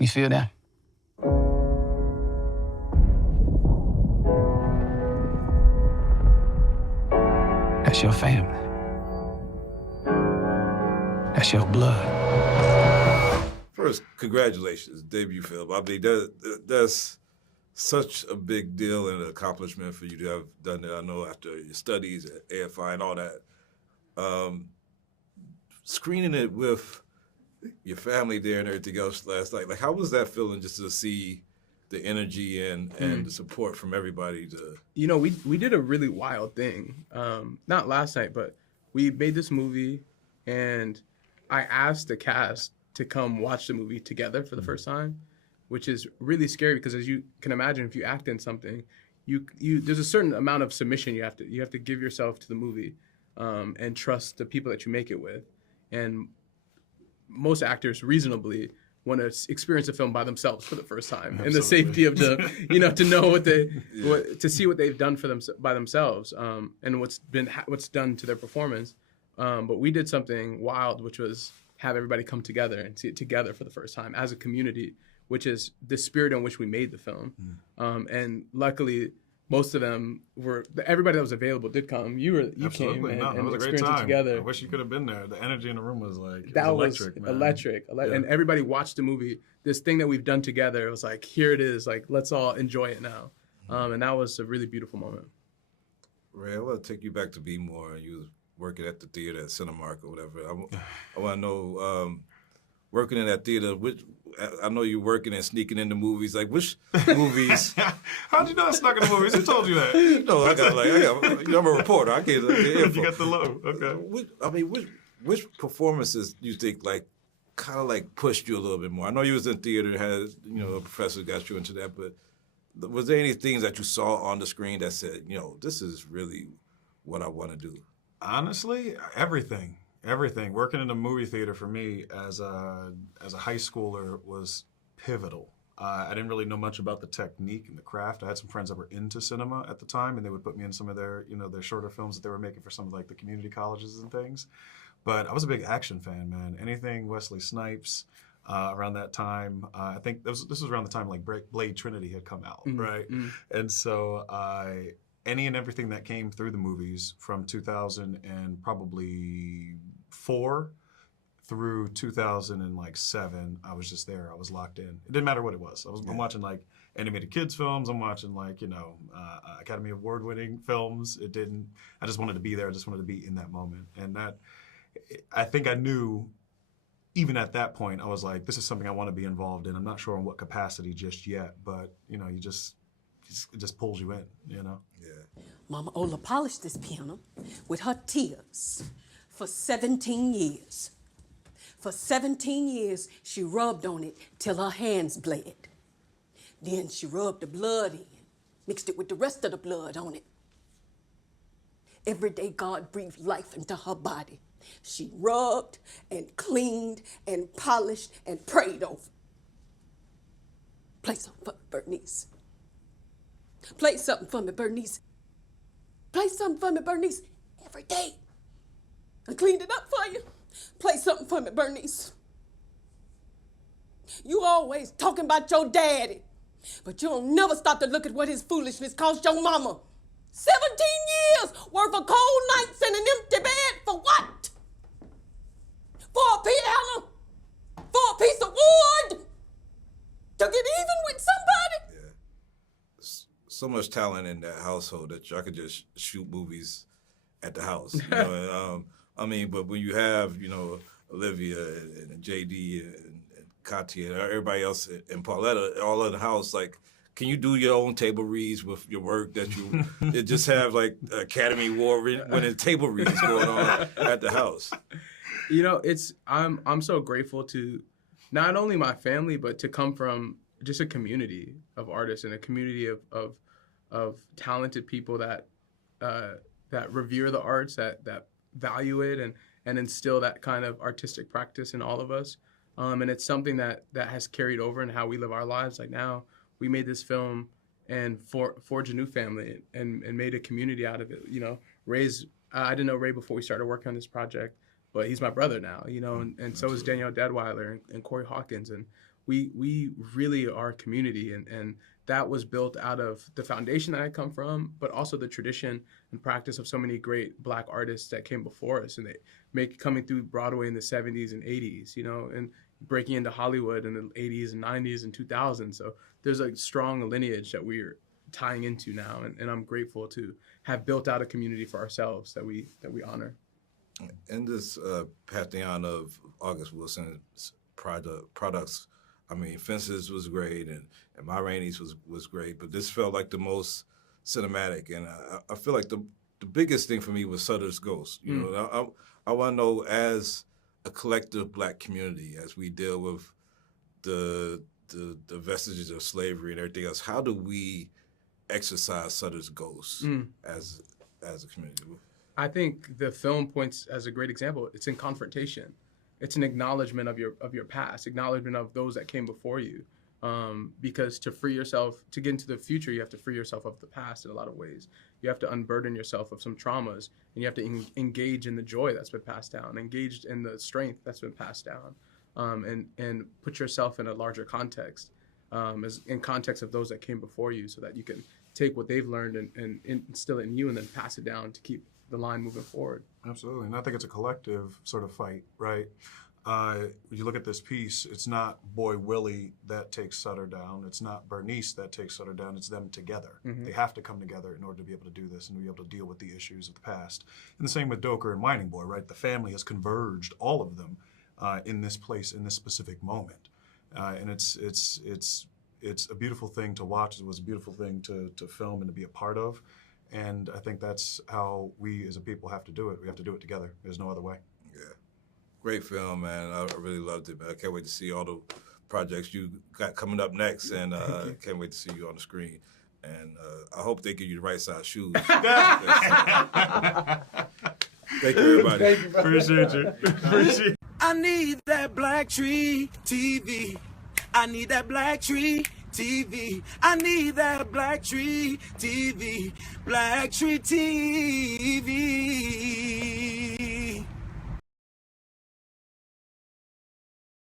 You feel that? That's your family. That's your blood. First, congratulations, debut film. I mean, that's such a big deal and an accomplishment for you to have done that. I know after your studies at AFI and all that. Screening it with your family there and everything else last night, like how was that feeling just to see the energy and the support from everybody? You know, we did a really wild thing. Not last night, but we made this movie and I asked the cast to come watch the movie together for the first time, which is really scary because as you can imagine, if you act in something, you there's a certain amount of submission you have to give yourself to the movie and trust the people that you make it with. And most actors reasonably want to experience a film by themselves for the first time. Absolutely. In the safety of the, to know to see what they've done for them by themselves and what's done to their performance. But we did something wild, which was have everybody come together and see it together for the first time as a community, which is the spirit in which we made the film. And luckily, most of them everybody that was available did come. You came and it was a great time. Together. I wish you could have been there. The energy in the room was like, electric. Yeah. And everybody watched the movie. This thing that we've done together, it was like, here it is. Like, let's all enjoy it now. And that was a really beautiful moment. Ray, I want to take you back to B-More. You was working at the theater at Cinemark or whatever. I want to know, working in that theater, I know you're working and sneaking into movies. Like, which movies? How'd you know I snuck in the movies? Who told you that? I'm a reporter. I can't. You got the low. Okay. Which performances do you think kind of pushed you a little bit more? I know you was in theater, had a professor got you into that, but was there any things that you saw on the screen that said, this is really what I want to do? Honestly, everything. Working in a movie theater for me as a high schooler was pivotal. I didn't really know much about the technique and the craft. I had some friends that were into cinema at the time, and they would put me in some of their shorter films that they were making for some of the community colleges and things. But I was a big action fan, man. Anything Wesley Snipes around that time. I think this was around the time Blade Trinity had come out, right? And so any and everything that came through the movies from 2000 and probably 4 through 2007, I was just there. I was locked in. It didn't matter what it was. I'm watching animated kids films. I'm watching Academy Award-winning films. I just wanted to be there. I just wanted to be in that moment. And that, I think I knew, even at that point, I was like, this is something I want to be involved in. I'm not sure in what capacity just yet, but it just pulls you in, Yeah. Mama Ola polished this piano with her tears for 17 years. For 17 years, she rubbed on it till her hands bled. Then she rubbed the blood in, mixed it with the rest of the blood on it. Every day God breathed life into her body. She rubbed and cleaned and polished and prayed over. Play something for me, Berniece. Play something for me, Berniece. Play something for me, Berniece, every day. I cleaned it up for you. Play something for me, Berniece. You always talking about your daddy, but you don't never stop to look at what his foolishness cost your mama. 17 years worth of cold nights and an empty bed for what? For a piano? For a piece of wood? To get even with somebody? Yeah. So much talent in that household that y'all could just shoot movies at the house. But when you have, Olivia and JD and Katya and everybody else and Pauletta all in the house, can you do your own table reads with your work that you just have Academy Award winning table reads going on at the house? I'm so grateful to not only my family, but to come from just a community of artists and a community of talented people that revere the arts, that value it and instill that kind of artistic practice in all of us. And it's something that has carried over in how we live our lives. Now we made this film and forged a new family and made a community out of it. Ray's, I didn't know Ray before we started working on this project, but he's my brother now, and so is Danielle Deadwyler and Corey Hawkins. And we really are a community, and that was built out of the foundation that I come from, but also the tradition and practice of so many great Black artists that came before us, and they coming through Broadway in the 70s and 80s, you know, and breaking into Hollywood in the 80s and 90s and 2000s. So there's a strong lineage that we're tying into now, and I'm grateful to have built out a community for ourselves that we honor. In this pantheon of August Wilson's products, I mean, Fences was great, and Ma Rainey's was great, but this felt like the most cinematic, and I feel like the biggest thing for me was Sutter's Ghost. You know, I want to know, as a collective Black community, as we deal with the vestiges of slavery and everything else, how do we exercise Sutter's Ghost as a community? I think the film points as a great example. It's in confrontation. It's an acknowledgement of your past, acknowledgement of those that came before you. Because to free yourself, to get into the future, you have to free yourself of the past in a lot of ways. You have to unburden yourself of some traumas, and you have to engage in the joy that's been passed down, engaged in the strength that's been passed down, and put yourself in a larger context, as in context of those that came before you, so that you can take what they've learned and instill it in you, and then pass it down to keep the line moving forward. Absolutely, and I think it's a collective sort of fight, right? You look at this piece, it's not boy Willie that takes Sutter down, it's not Berniece that takes Sutter down, it's them together. They have to come together in order to be able to do this and to be able to deal with the issues of the past. And the same with Doker and Whining Boy, right? The family has converged, all of them, in this place, in this specific moment. And it's a beautiful thing to watch. It was a beautiful thing to film and to be a part of. And I think that's how we as a people have to do it. We have to do it together. There's no other way. Yeah. Great film, man. I really loved it, man. I can't wait to see all the projects you got coming up next, and can't wait to see you on the screen. And I hope they give you the right size shoes. Thank you, everybody. Thank you, Appreciate you. Appreciate you. I need that BlackTree TV. I need that BlackTree TV. I need that BlackTree TV. BlackTree TV.